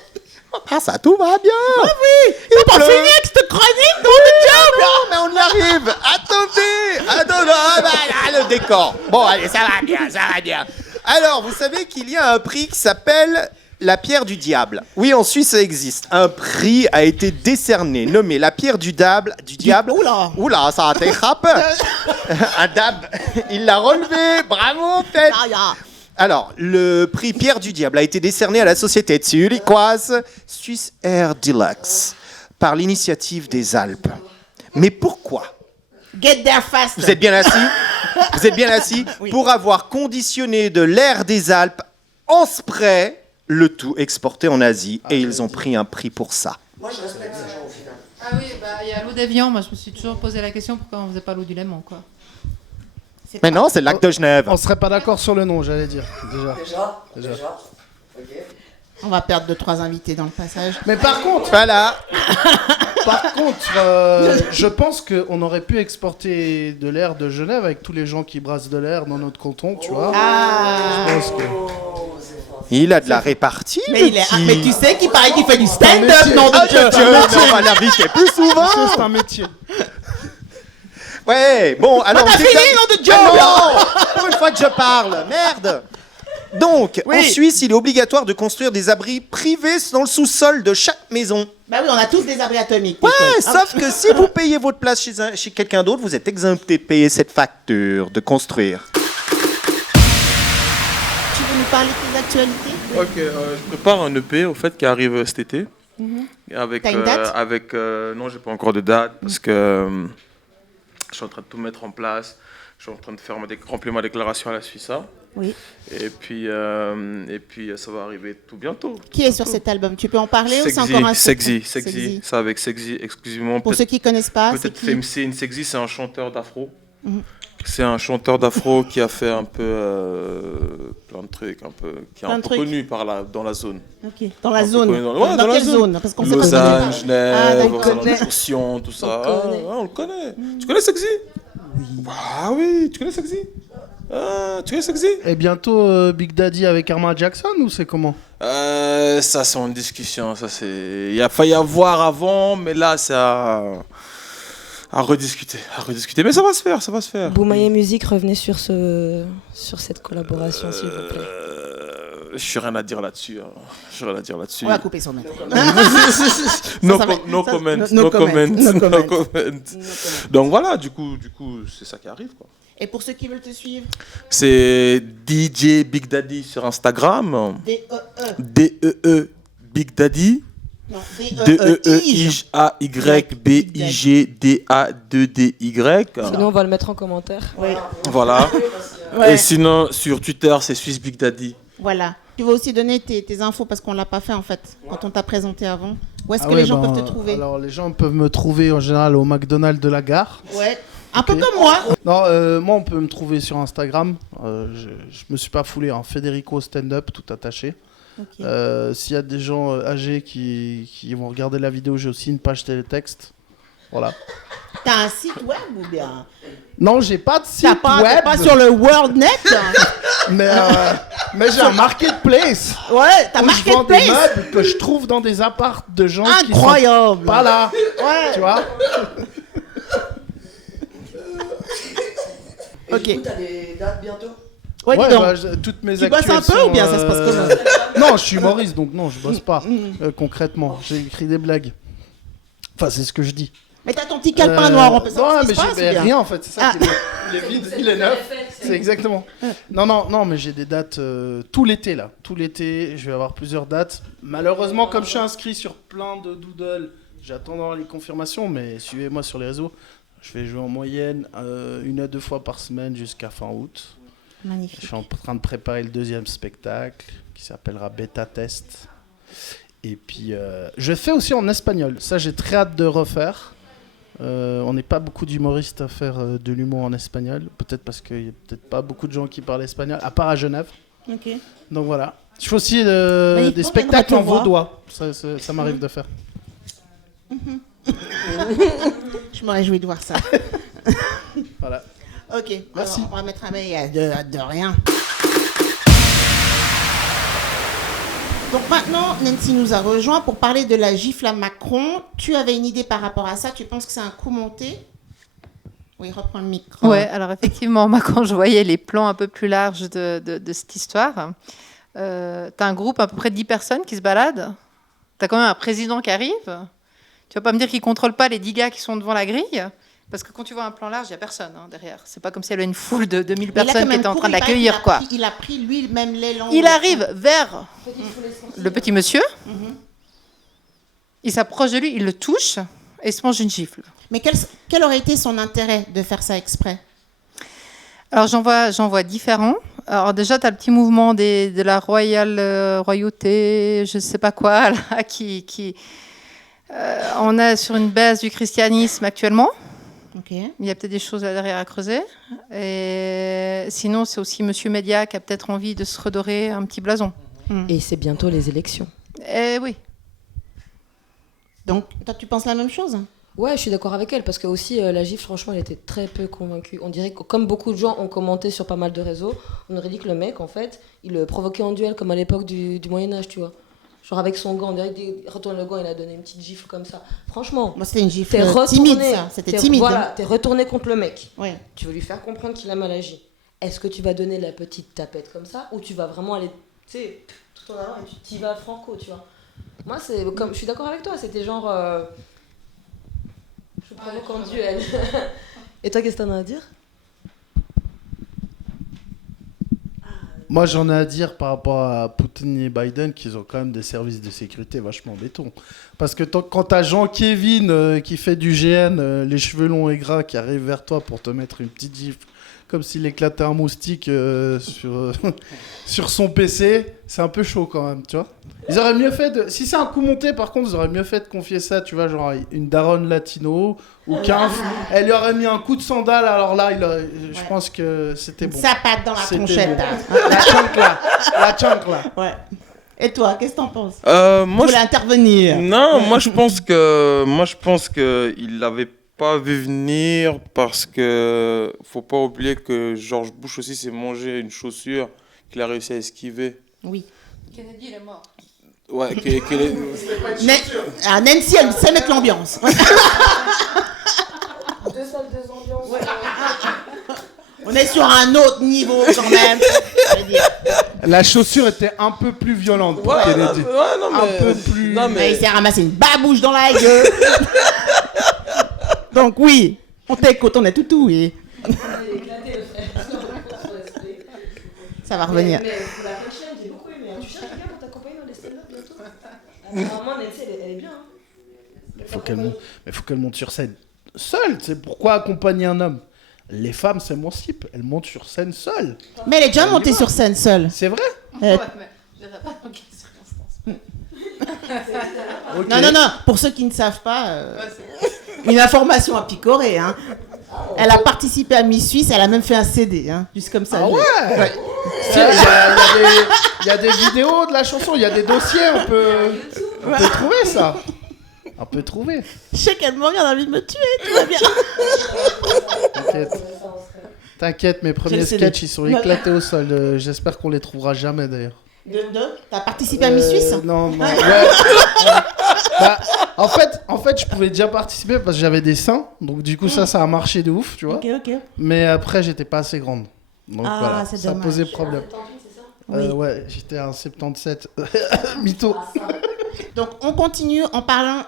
Ah, ça, tout va bien. Oui, t'as pas fini avec cette chronique, nom de Dieu. Non, mais on y arrive. Attendez. Ah, bah, là, le décor. Bon, allez, ça va bien. Alors, vous savez qu'il y a un prix qui s'appelle la pierre du diable. Oui, en Suisse, ça existe. Un prix a été décerné, nommé la pierre du diable. Oula. Oula, ça a été frappé. Un dab, il l'a relevé. Bravo, tête. Ah, ya. Alors, le prix Pierre du Diable a été décerné à la société zurichoise Swiss Air Deluxe par l'initiative des Alpes. Mais pourquoi? Get there fast. Vous êtes bien assis? Oui. Pour avoir conditionné de l'air des Alpes en spray, le tout exporté en Asie. Et ils ont pris un prix pour ça. Moi, je respecte ces gens au final. Ah oui, bah il y a l'eau d'Evian. Moi, je me suis toujours posé la question pourquoi on faisait pas l'eau du Léman, quoi. Mais non, c'est le lac de Genève. On serait pas d'accord sur le nom, j'allais dire. Déjà. Ok. On va perdre 2-3 invités dans le passage. Mais par contre, Voilà. je pense qu'on aurait pu exporter de l'air de Genève avec tous les gens qui brassent de l'air dans notre canton, tu vois. Ah. Je pense que... Il a de la répartie. Mais, il est... petit. mais tu sais qu'il paraît qu'il fait du stand-up, métier. nom Ah, de Dieu. Dieu, mais on va l'inviter plus souvent. C'est un métier. Ouais, bon, alors... t'as c'est fini, comme- nom de Dieu. Mais non, pour une fois que je parle, merde. Donc, Oui. en Suisse, il est obligatoire de construire des abris privés dans le sous-sol de chaque maison. Bah oui, on a tous des abris atomiques. Ouais, Nicole. sauf que si vous payez votre place chez quelqu'un d'autre, vous êtes exempté de payer cette facture de construire. Tu veux nous parler de tes actualités? Ok, je prépare un EP au fait qui arrive cet été. Avec, T'as une date non, j'ai pas encore de date parce que je suis en train de tout mettre en place. Je suis en train de remplir ma déclaration à la Suissa. Oui. Et puis ça va arriver tout bientôt. Qui est sur cet album? Tu peux en parler ou c'est encore un secret? Sexy. Ça avec Sexy exclusivement. Pour ceux qui ne connaissent pas, c'est Peut-être qui? Femc. Sexy, c'est un chanteur d'afro. Mhm. C'est un chanteur d'afro qui a fait un peu plein de trucs, qui est Plein un de peu trucs. connu dans la zone. Ok. Dans la Un peu zone. connu ouais, dans la quelle zone? Parce qu'on sait pas ce qu'on Lausanne, parle. Genève, Ah, d'accord. aux alentours de Sion, tout ça. On connaît. On le connaît. Tu connais Sexy? Oui. Ah oui, tu connais Sexy? Ah, tu connais Sexy? Et bientôt Big Daddy avec Herman Jackson ou c'est comment? Ça, c'est en discussion. Il a failli y avoir avant, mais là, c'est à rediscuter. Mais ça va se faire. Boumaye Music, revenez sur cette collaboration, s'il vous plaît. Je n'ai rien à dire là-dessus. On va couper son nom. No Ça va- comment. ça- no comment. Donc voilà, du coup, c'est ça qui arrive, quoi. Et pour ceux qui veulent te suivre, C'est DJ Big Daddy sur Instagram. D-E-E. D-E-E Big Daddy. Non, D-E-E-I-A-Y-B-I-G-D-A-2-D-Y. Sinon, on va le mettre en commentaire. Oui. Voilà. Ouais. Et sinon, sur Twitter, c'est Swiss Big Daddy. Voilà. Tu vas aussi donner tes infos parce qu'on l'a pas fait en fait quand on t'a présenté avant. Où est-ce que ouais, les gens ben, peuvent te trouver? Alors les gens peuvent me trouver en général au McDonald's de la gare. Ouais. Un peu comme moi. Non, moi on peut me trouver sur Instagram. Je me suis pas foulé en Federico Stand Up tout attaché. Ok. S'il y a des gens âgés qui vont regarder la vidéo, j'ai aussi une page télétexte. Voilà. T'as un site web ou bien? Non, j'ai pas de site T'es web, pas sur le WorldNet? mais j'ai un marketplace. Ouais, t'as Où je vends des marketplace. meubles que je trouve dans des apparts de gens qui sont Incroyable. pas là. Ouais. Tu vois? Ok. Et du coup, t'as des dates bientôt? Ouais, dis donc. toutes mes Tu bosses actus, un peu elles ou bien sont, ça se passe comment? Non, je suis humoriste, donc non, je bosse pas concrètement. J'ai écrit des blagues. Enfin, c'est ce que je dis. Mais t'as ton petit calepin noir, on peut Non, savoir ce mais qui se passe, j'ai ou bien rien en fait, c'est ça. Ah. Il est vide, il est neuf. C'est exactement. Non, mais j'ai des dates tout l'été là. Tout l'été, je vais avoir plusieurs dates. Malheureusement, comme je suis inscrit sur plein de doodles, j'attends les confirmations, mais suivez-moi sur les réseaux. Je vais jouer en moyenne 1 à 2 fois par semaine jusqu'à fin août. Je Magnifique. suis en train de préparer le 2e spectacle qui s'appellera Beta Test. Et puis, je fais aussi en espagnol. Ça, j'ai très hâte de refaire. On n'est pas beaucoup d'humoristes à faire de l'humour en espagnol. Peut-être parce qu'il n'y a peut-être pas beaucoup de gens qui parlent espagnol, à part à Genève. Ok. Donc voilà. Je fais aussi Mais des on spectacles en viendra te vaudois. Ça m'arrive de faire. Je me réjouis de voir ça. Voilà. Ok, Merci. alors, on va mettre un mail de rien. Donc maintenant, Nancy nous a rejoint pour parler de la gifle à Macron. Tu avais une idée par rapport à ça? Tu penses que c'est un coup monté? Oui, reprends le micro. Ouais, alors effectivement, moi, quand je voyais les plans un peu plus larges de cette histoire, t'as un groupe à peu près de 10 personnes qui se baladent. T'as quand même un président qui arrive. Tu vas pas me dire qu'il contrôle pas les 10 gars qui sont devant la grille? Parce que quand tu vois un plan large, il n'y a personne derrière. C'est pas comme si elle avait une foule de 2000 Mais il a quand personnes qui même étaient en train de couru, l'accueillir, quoi. Il a pris lui-même l'élan. Il arrive vers le petit monsieur, il s'approche de lui, il le touche et il se mange une gifle. Mais quel aurait été son intérêt de faire ça exprès? Alors j'en vois différents. Alors déjà, tu as le petit mouvement de la royauté, je ne sais pas quoi, là, qui on est sur une baisse du christianisme actuellement. Ok. Il y a peut-être des choses là derrière à creuser. Et sinon, c'est aussi Monsieur Média qui a peut-être envie de se redorer un petit blason. Et c'est bientôt les élections. Eh oui. Donc, toi, tu penses la même chose? Ouais, je suis d'accord avec elle, parce que aussi la gifle, franchement, elle était très peu convaincue. On dirait que, comme beaucoup de gens ont commenté sur pas mal de réseaux, on aurait dit que le mec, en fait, il le provoquait en duel, comme à l'époque du Moyen-Âge, tu vois. Genre avec son gant, on dirait qu'il retourne le gant, il a donné une petite gifle comme ça. Franchement, Moi, c'était une gifle t'es retourné, timide, ça. C'était timide. Voilà, t'es retourné contre le mec. Ouais. Tu veux lui faire comprendre qu'il a mal agi. Est-ce que tu vas donner la petite tapette comme ça, ou tu vas vraiment aller, tu sais, tout en avant et tu t'y vas franco, tu vois. Moi, c'est comme, je suis d'accord avec toi, c'était genre... je provoque en duel. Et toi, qu'est-ce que t'en as à dire? Moi, j'en ai à dire par rapport à Poutine et Biden qu'ils ont quand même des services de sécurité vachement béton. Parce que quand t'as Jean-Kévin qui fait du GN, les cheveux longs et gras, qui arrive vers toi pour te mettre une petite gifle, comme s'il éclatait un moustique sur son PC, c'est un peu chaud quand même, tu vois. Ils auraient mieux fait de... Si c'est un coup monté, par contre, ils auraient mieux fait de confier ça, tu vois, genre à une daronne latino ou qu'un... Elle lui aurait mis un coup de sandale, alors là, je pense que c'était bon. Ça patte dans la C'était tronchette. bon. Là. La chancla. Ouais. Et toi, qu'est-ce que t'en penses? Moi, Tu voulais intervenir. Non, moi je pense que il l'avait pas vu venir parce que faut pas oublier que George Bush aussi s'est mangé une chaussure qu'il a réussi à esquiver. Oui. Kennedy, il est mort. Ouais, Nancy, elle sait mettre l'ambiance. Ouais. 2 salles, 2 ambiances. On est sur un autre niveau quand même. Je veux dire. La chaussure était un peu plus violente pour Kennedy. Un peu plus... Non, Mais il s'est ramassé une babouche dans la gueule. Donc oui, on t'écoute, on est tout oui. Ça va revenir. Mais pour la prochaine, j'ai beaucoup aimé. Tu cherches quelqu'un pour t'accompagner dans les stand-up bientôt? Apparemment, Nancy, elle est bien. Mais faut qu'elle monte sur scène seule. C'est pourquoi accompagner un homme. Les femmes s'émancipent, elles montent sur scène seules. Mais elle est déjà montée sur scène seule. C'est vrai? Ouais, mais je dirais pas dans quelles circonstances. Ok. Non. Pour ceux qui ne savent pas, une information à picorer. Hein. Elle a participé à Miss Suisse, elle a même fait un CD, hein, juste comme ça. Ah ouais, Il y a des vidéos de la chanson, il y a des dossiers, on peut trouver ça. On peut trouver. Je sais qu'elle me regarde, envie de me tuer, tout va bien. T'inquiète, mes premiers le CD. sketchs, ils sont éclatés au sol. J'espère qu'on les trouvera jamais d'ailleurs. T'as participé à Miss Suisse? Non, ouais. Bah, en fait, je pouvais déjà participer parce que j'avais des seins, donc du coup ça a marché de ouf, tu vois. Ok. Mais après, j'étais pas assez grande. Donc Ah, voilà, c'est ça dommage. posait problème. Oui. Ouais, j'étais à un 77. Mytho. Donc, on continue en parlant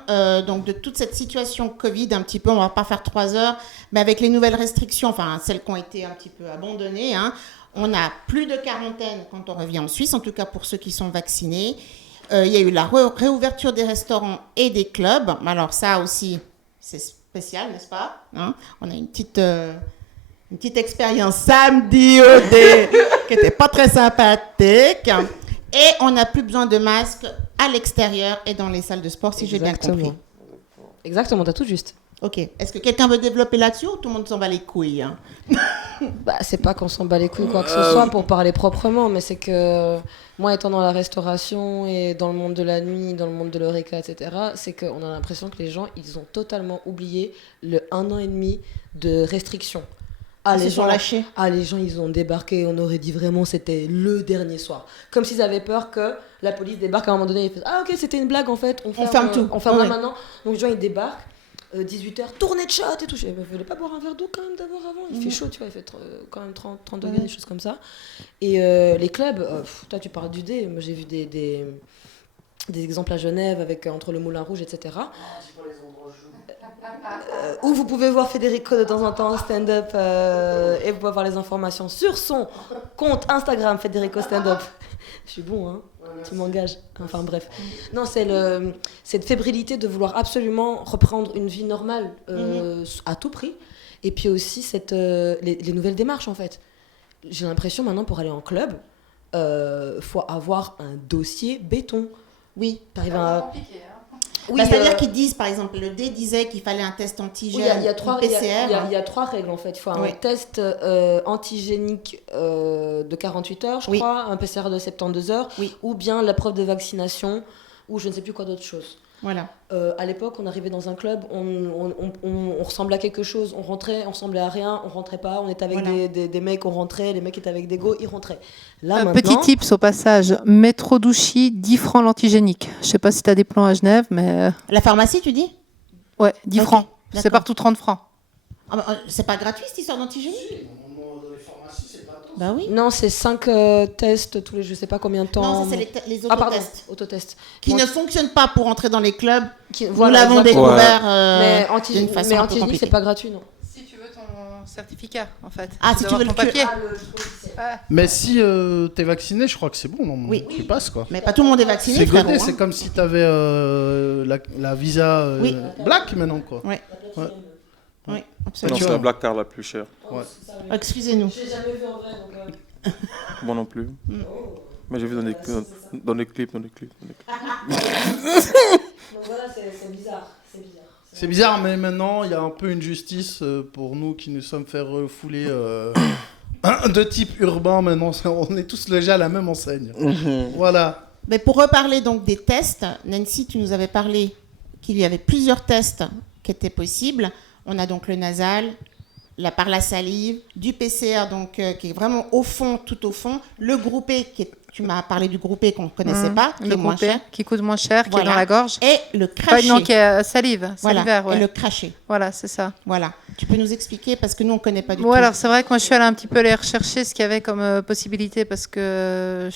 donc de toute cette situation Covid un petit peu. On va pas faire 3 heures, mais avec les nouvelles restrictions, enfin celles qui ont été un petit peu abandonnées, hein, on a plus de quarantaine quand on revient en Suisse, en tout cas pour ceux qui sont vaccinés. Il y a eu la réouverture des restaurants et des clubs. Alors ça aussi, c'est spécial, n'est-ce pas, hein? On a une petite expérience samedi au dé qui n'était pas très sympathique. Et on n'a plus besoin de masques à l'extérieur et dans les salles de sport, si j'ai bien compris. Exactement, t'as tout juste. Ok. Est-ce que quelqu'un veut développer là-dessus ou tout le monde s'en bat les couilles, hein? Bah, c'est pas qu'on s'en bat les couilles quoi que ce soit pour parler proprement, mais c'est que moi étant dans la restauration et dans le monde de la nuit, dans le monde de l'horeca, etc., c'est qu'on a l'impression que les gens, ils ont totalement oublié le 1 an et demi de restrictions. Ah, les gens lâchés. Ah, les gens, ils ont débarqué, on aurait dit vraiment c'était le dernier soir. Comme s'ils avaient peur que la police débarque à un moment donné et fait ah ok, c'était une blague en fait, on ferme tout. On ferme Ouais. là maintenant. Donc les gens, ils débarquent. 18h, tournée de shot et tout. Je ne voulais pas boire un verre d'eau quand même d'abord avant. Il fait chaud, tu vois, il fait quand même 30 degrés, des choses comme ça. Et les clubs, toi tu parles du dé, moi j'ai vu des exemples à Genève avec entre le Moulin Rouge, etc. Où vous pouvez voir Federico de temps en temps en stand-up et vous pouvez avoir les informations sur son compte Instagram Federico Stand-up. Je suis bon, hein. Tu m'engages. Enfin bref. Non, c'est cette fébrilité de vouloir absolument reprendre une vie normale à tout prix. Et puis aussi les nouvelles démarches en fait. J'ai l'impression maintenant pour aller en club, faut avoir un dossier béton. Oui. T'arrives à... compliqué, hein. Oui, Bah, c'est-à-dire qu'ils disent, par exemple, le D disait qu'il fallait un test antigène, il y a trois, PCR. il y a 3 règles en fait. Il faut un Oui. test antigénique de 48 heures, je Oui. crois, un PCR de 72 heures, Oui. ou bien la preuve de vaccination, ou je ne sais plus quoi d'autre chose. Voilà. À l'époque, on arrivait dans un club, on ressemblait à quelque chose, on rentrait, on ressemblait à rien, on rentrait pas, on était avec Voilà. des mecs, on rentrait, les mecs étaient avec des go, ils rentraient. Là, maintenant, Petit tips au passage, métro Douchy, 10 francs l'antigénique. Je sais pas si tu as des plans à Genève, mais La pharmacie, tu dis? ouais, 10 Ok, francs. C'est d'accord. partout 30 francs. Ah bah, c'est pas gratuit cette histoire d'antigénie? Bah oui. non, c'est 5 tests tous les je sais pas combien de temps. Non, ça c'est les Ah pardon, autotests. autotests. Qui Bon, ne fonctionnent pas pour entrer dans les clubs. qui- Nous voilà, l'avons exactement. découvert Mais d'une antigénique, façon mais un peu antigénique, compliquée. c'est pas gratuit, non. Si tu veux ton certificat, en fait. Ah, si tu veux ton le papier. Mais si t'es vacciné, je crois que c'est bon, non, Oui. tu passes quoi. Mais pas tout le monde est vacciné, C'est frérot. godé, hein. c'est comme si t'avais la visa Oui. black maintenant quoi. Ouais. Ouais. Oui, Non, absolument. c'est la Black Card la plus chère. Excusez-nous. J'ai jamais vu en vrai, donc. Moi non plus. Mais j'ai vu dans des clips. Dans des clips. Donc voilà, c'est bizarre. C'est bizarre, mais maintenant il y a un peu une justice pour nous qui nous sommes fait refouler de type urbain. Maintenant, on est tous logés à la même enseigne. Voilà. Mais pour reparler donc des tests, Nancy, tu nous avais parlé qu'il y avait plusieurs tests qui étaient possibles. On a donc le nasal, par la salive, du PCR donc qui est vraiment au fond, tout au fond, le groupé tu m'as parlé du groupé qu'on ne connaissait pas, qui Le est moins groupé, cher, qui coûte moins cher, qui Voilà. est dans la gorge. et le Enfin, craché. non, qui est salivaire, Voilà, ouais. et le craché. Voilà, c'est ça. Voilà. Tu peux nous expliquer parce que nous on connaît pas du Bon, tout. alors c'est vrai que moi je suis allée un petit peu aller rechercher ce qu'il y avait comme possibilité parce que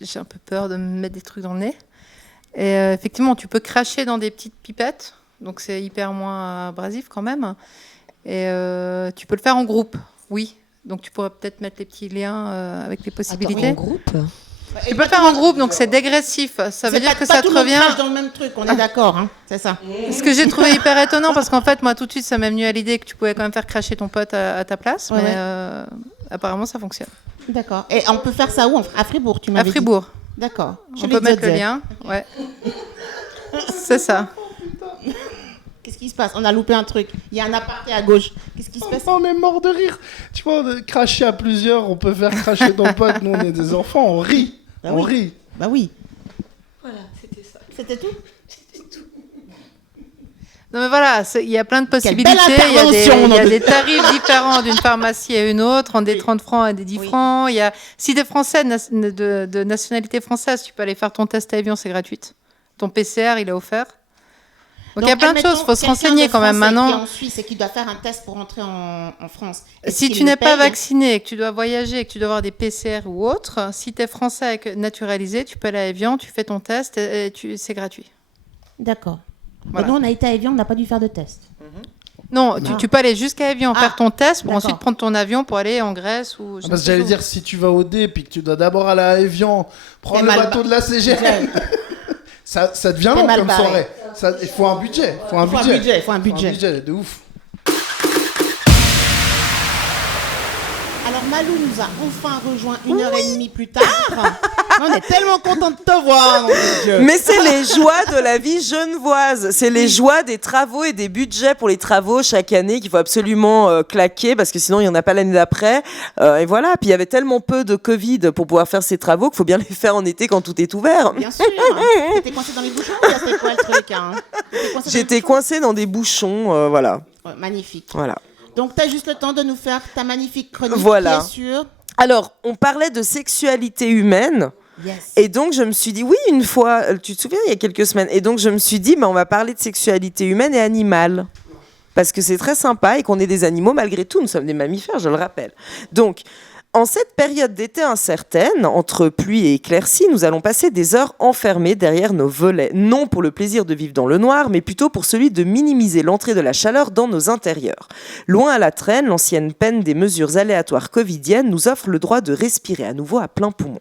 j'ai un peu peur de me mettre des trucs dans le nez. Et effectivement, tu peux cracher dans des petites pipettes, donc c'est hyper moins abrasif quand même. Et tu peux le faire en groupe, oui. Donc tu pourrais peut-être mettre les petits liens avec les possibilités. En groupe. Tu peux le faire en groupe, donc c'est dégressif. Ça veut dire que ça te tout le monde revient. crache dans le même truc, on est d'accord, hein, c'est ça. Ce que j'ai trouvé hyper étonnant, parce qu'en fait, moi, tout de suite, ça m'est venu à l'idée que tu pouvais quand même faire cracher ton pote à ta place, Ouais, mais ouais. apparemment, ça fonctionne. D'accord. Et on peut faire ça où? À Fribourg, tu m'avais À dit. Fribourg, D'accord. on peut mettre le lien. Ouais. C'est ça. Qu'est-ce qui se passe? On a loupé un truc. Il y a un aparté à gauche. Qu'est-ce qui se passe? On est mort de rire. Tu vois, cracher à plusieurs, on peut faire cracher ton pote. Nous, on est des enfants, on rit. Bah on oui. rit. Bah oui. Voilà, c'était ça. C'était tout? Non, mais voilà, il y a plein de possibilités. belle Il y a intervention, nom de- des tarifs différents d'une pharmacie à une autre, en des 30 francs à des 10 Oui. francs. Si tu es français, de nationalité française, tu peux aller faire ton test à Evian, c'est gratuit. Ton PCR, il est offert. Donc il y a plein de choses, il faut se renseigner quand même maintenant. maintenant. Qui est en Suisse et qui doit faire un test pour entrer en France. Si tu n'es pas vacciné, que tu dois voyager, que tu dois avoir des PCR ou autre, si tu es français naturalisé, tu peux aller à Evian, tu fais ton test et c'est gratuit. D'accord. Voilà. Nous, on a été à Evian, on n'a pas dû faire de test. Non, tu peux aller jusqu'à Evian faire ton test pour d'accord. ensuite prendre ton avion pour aller en Grèce ou. Parce que j'allais dire, si tu vas au D puis que tu dois d'abord aller à Evian, prendre le bateau de la CGM, ça devient long comme soirée. Il faut un budget. Il faut un budget de ouf. Alors Malou nous a enfin rejoint 1h30 plus tard. On est tellement contents de te voir, mon Dieu. Mais c'est les joies de la vie genevoise. C'est les joies des travaux et des budgets pour les travaux chaque année qu'il faut absolument claquer parce que sinon il n'y en a pas l'année d'après. Et voilà. Puis il y avait tellement peu de Covid pour pouvoir faire ces travaux qu'il faut bien les faire en été quand tout est ouvert. Bien sûr. T'étais coincé dans les bouchons ou ça c'était quoi le truc J'étais coincée dans des bouchons, voilà. Ouais, magnifique. Voilà. Donc tu as juste le temps de nous faire ta magnifique chronique. Voilà. Qui est sur... Alors, on parlait de sexualité humaine. Yes. Et donc, je me suis dit, oui, une fois, tu te souviens, il y a quelques semaines, et donc je me suis dit, on va parler de sexualité humaine et animale. Parce que c'est très sympa et qu'on est des animaux malgré tout. Nous sommes des mammifères, je le rappelle. Donc, en cette période d'été incertaine, entre pluie et éclaircie, nous allons passer des heures enfermés derrière nos volets. Non pour le plaisir de vivre dans le noir, mais plutôt pour celui de minimiser l'entrée de la chaleur dans nos intérieurs. Loin à la traîne, l'ancienne peine des mesures aléatoires covidiennes nous offre le droit de respirer à nouveau à plein poumon.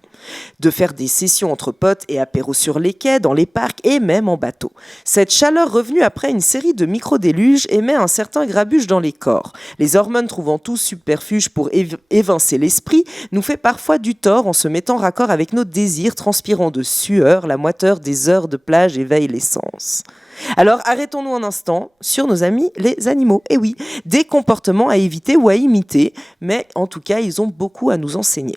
De faire des sessions entre potes et apéros sur les quais, dans les parcs et même en bateau. Cette chaleur revenue après une série de micro-déluges émet un certain grabuge dans les corps. Les hormones trouvant tout subterfuge pour évincer l'esprit, nous fait parfois du tort en se mettant raccord avec nos désirs, transpirant de sueur, la moiteur des heures de plage éveille les sens. Alors arrêtons-nous un instant sur nos amis les animaux. Et oui, des comportements à éviter ou à imiter, mais en tout cas, ils ont beaucoup à nous enseigner.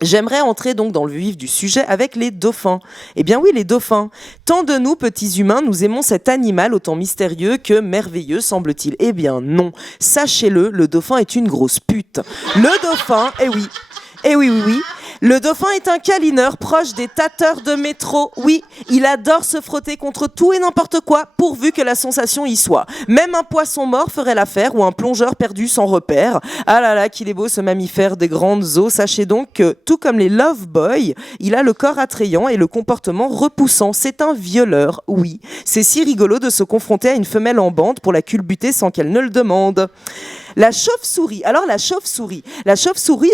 J'aimerais entrer donc dans le vif du sujet avec les dauphins. Eh bien oui, les dauphins. Tant de nous, petits humains, nous aimons cet animal autant mystérieux que merveilleux, semble-t-il. Eh bien non. Sachez-le, le dauphin est une grosse pute. Le dauphin, eh oui. Le dauphin est un câlineur proche des tâteurs de métro. Oui, il adore se frotter contre tout et n'importe quoi, pourvu que la sensation y soit. Même un poisson mort ferait l'affaire ou un plongeur perdu sans repère. Ah là là, qu'il est beau ce mammifère des grandes eaux. Sachez donc que, tout comme les love boys, il a le corps attrayant et le comportement repoussant. C'est un violeur, oui. C'est si rigolo de se confronter à une femelle en bande pour la culbuter sans qu'elle ne le demande. La chauve-souris. Alors la chauve-souris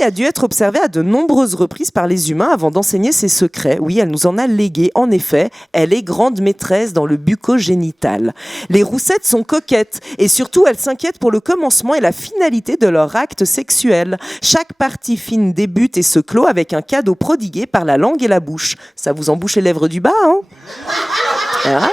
a dû être observée à de nombreuses reprises par les humains avant d'enseigner ses secrets. Oui, elle nous en a légué. En effet, elle est grande maîtresse dans le bucco-génital. Les roussettes sont coquettes et surtout elles s'inquiètent pour le commencement et la finalité de leur acte sexuel. Chaque partie fine débute et se clôt avec un cadeau prodigué par la langue et la bouche. Ça vous en bouche les lèvres du bas, hein?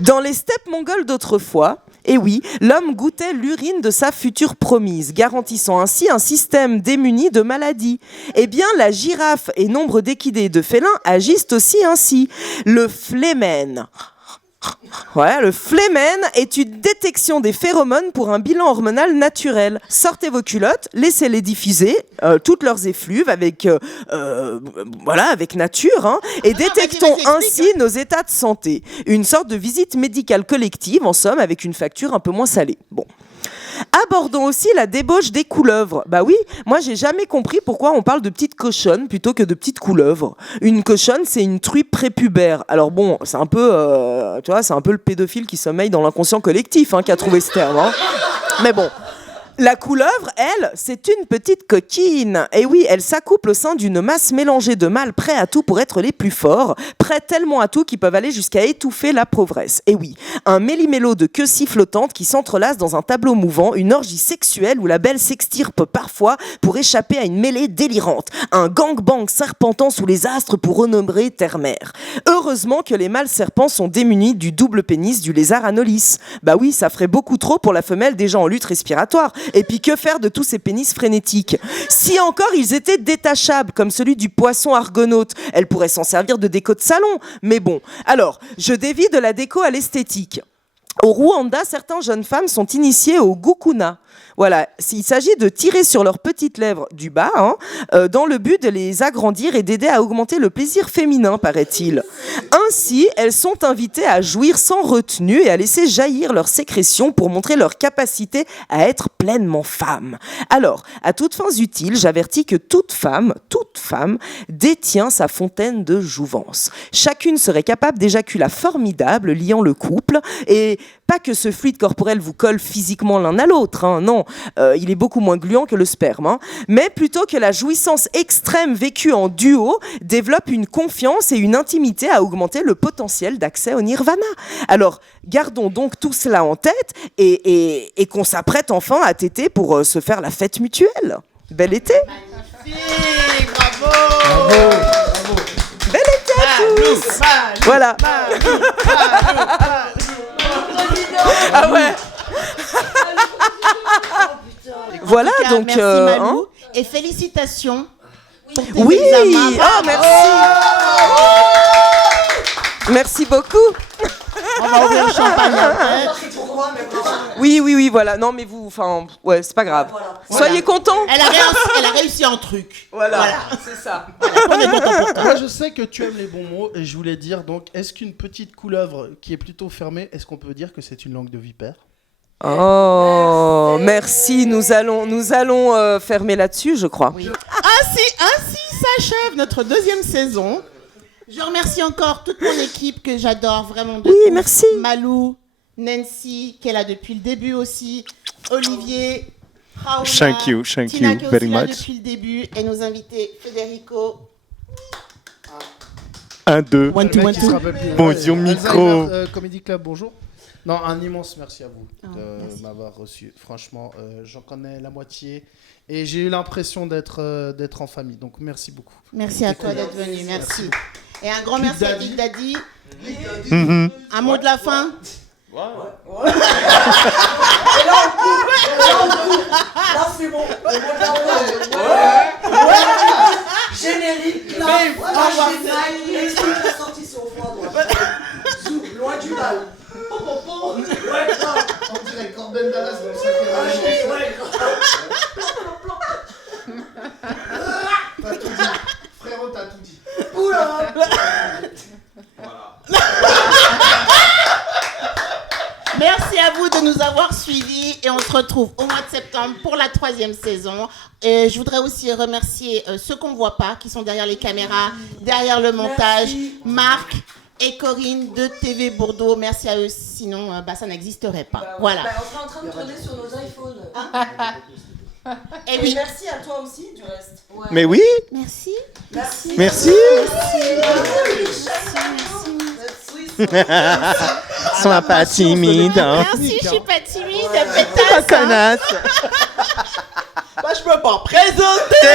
Dans les steppes mongoles d'autrefois, et oui, l'homme goûtait l'urine de sa future promise, garantissant ainsi un système démuni de maladies. Eh bien, la girafe et nombre d'équidés de félins agissent aussi ainsi. Le flémène. Ouais, le flémène est une détection des phéromones pour un bilan hormonal naturel. Sortez vos culottes, laissez-les diffuser, toutes leurs effluves avec nature, hein, et détectons ainsi nos états de santé. Une sorte de visite médicale collective, en somme, avec une facture un peu moins salée. Bon. Abordons aussi la débauche des couleuvres. Bah oui, moi j'ai jamais compris pourquoi on parle de petites cochonnes plutôt que de petites couleuvres. Une cochonne, c'est une truie prépubère. Alors bon, c'est un peu, c'est un peu le pédophile qui sommeille dans l'inconscient collectif qui a trouvé ce terme. Hein. Mais bon. La couleuvre, elle, c'est une petite coquine. Et oui, elle s'accouple au sein d'une masse mélangée de mâles prêts à tout pour être les plus forts, prêts tellement à tout qu'ils peuvent aller jusqu'à étouffer la pauvresse. Et oui, un méli-mélo de queues si flottantes qui s'entrelacent dans un tableau mouvant, une orgie sexuelle où la belle s'extirpe parfois pour échapper à une mêlée délirante, un gangbang serpentant sous les astres pour renommer terre-mère. Heureusement que les mâles serpents sont démunis du double pénis du lézard anolis. Bah oui, ça ferait beaucoup trop pour la femelle déjà en lutte respiratoire. Et puis que faire de tous ces pénis frénétiques? Si encore ils étaient détachables, comme celui du poisson argonaute, elle pourrait s'en servir de déco de salon. Mais bon, alors, je dévie de la déco à l'esthétique. Au Rwanda, certaines jeunes femmes sont initiées au gukuna. Voilà, il s'agit de tirer sur leurs petites lèvres du bas, dans le but de les agrandir et d'aider à augmenter le plaisir féminin, paraît-il. Ainsi, elles sont invitées à jouir sans retenue et à laisser jaillir leurs sécrétions pour montrer leur capacité à être pleinement femme. Alors, à toutes fins utiles, j'avertis que toute femme détient sa fontaine de jouvence. Chacune serait capable d'éjaculat formidable liant le couple, et pas que ce fluide corporel vous colle physiquement l'un à l'autre, non, il est beaucoup moins gluant que le sperme, mais plutôt que la jouissance extrême vécue en duo développe une confiance et une intimité à augmenter le potentiel d'accès au nirvana. Alors, gardons donc tout cela en tête et qu'on s'apprête enfin à téter pour se faire la fête mutuelle. Bel été. Magnifique, bravo. Bel été à tous. Voilà. Ah ouais. Voilà, En tout cas, donc merci Malou, et félicitations pour tes oui, examens. merci. Merci beaucoup. On va ouvrir le champagne après. Oui, voilà. Non, mais vous, ouais, c'est pas grave. Soyez contents. Elle a réussi un truc. Voilà. C'est ça. On est content pour toi. Moi, je sais que tu aimes les bons mots et je voulais dire donc, est-ce qu'une petite couleuvre qui est plutôt fermée, est-ce qu'on peut dire que c'est une langue de vipère? Oh, merci. Nous allons fermer là-dessus, je crois. Oui. Ainsi s'achève notre deuxième saison. Je remercie encore toute mon équipe que j'adore vraiment. Oui, merci. Malou, Nancy, qui est là depuis le début aussi, Olivier, Raoula, Thank you Tina, qui est very aussi là much. depuis le début, et nos invités Federico. 1, 2. One, two, Le one, mec qui se two. rappelle plus. Bonjour, micro. Alzheimer, Comedy Club, bonjour. Non, un immense merci à vous merci. de m'avoir reçu. Franchement, j'en connais la moitié et j'ai eu l'impression d'être en famille. Donc merci beaucoup. Merci à toi d'être venu, merci. Et un grand Big merci à Daddy. Big Daddy. Mhm. Un mot de la fin. Là, c'est bon. Générique. Là, j'ai mal. L'extrait qui est sorti, c'est au fond à droite. Zoom, loin du bal. Ouais, On dirait Corbin Dallas dans le sacré. T'as tout dit. Frérot, t'as tout dit. Oula. Merci à vous de nous avoir suivis et on se retrouve au mois de septembre pour la 3e saison. Et je voudrais aussi remercier ceux qu'on ne voit pas, qui sont derrière les caméras, derrière le montage, Marc et Corinne de TV Bordeaux. Merci à eux, sinon ça n'existerait pas. Voilà. on sera en train de trôner sur nos iPhones. Et oui. Merci à toi aussi, du reste. Ouais. Mais oui, Merci. merci. Sois pas timide. Hein. Merci, je suis pas timide, pétasse. Connasse. Je peux pas présenter.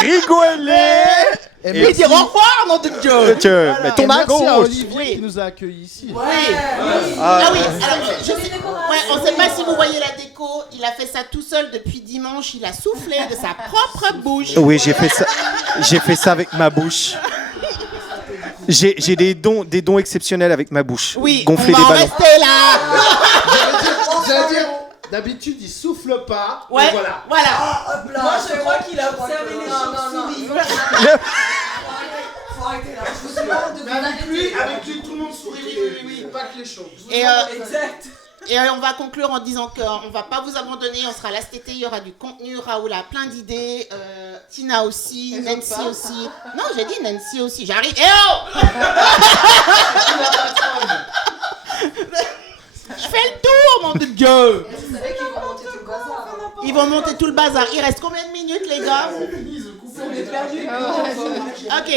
Rigoler. Et dire au revoir, nom de Dieu. Mais ton main Merci à gauche. Olivier Oui. qui nous a accueillis ici. Oui. Ah oui, alors, on ne sait pas si vous voyez la déco, il a fait ça tout seul depuis dimanche, il a soufflé de sa propre bouche. Oui, j'ai fait ça avec ma bouche. J'ai des dons exceptionnels avec ma bouche. Oui, Gonfler on des va en ballons. rester là. J'allais dire, d'habitude, il souffle pas. Ouais, mais voilà. voilà. Moi, je crois qu'il a observé les chauves-souris. Faut arrêter là. Mais avec lui, tout le monde sourit. Oui, pas que les choses. Et, Exact. on va conclure en disant qu'on ne va pas vous abandonner, on sera là cet été, il y aura du contenu, Raoul a plein d'idées, Tina aussi, Nancy aussi. Non, j'ai dit Nancy aussi, j'arrive. Eh oh. Je fais le tour, mon Dieu. Vous savez qu'ils vont monter tout le bazar. Ils vont monter tout le bazar. Il reste combien de minutes, les gars? On est perdus. Ok.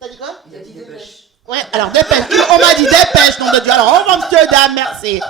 T'as dit quoi? Il a dit dépêche. Ouais, alors dépêche. On m'a dit dépêche, nom de Dieu. Alors, au revoir, monsieur, dame, merci.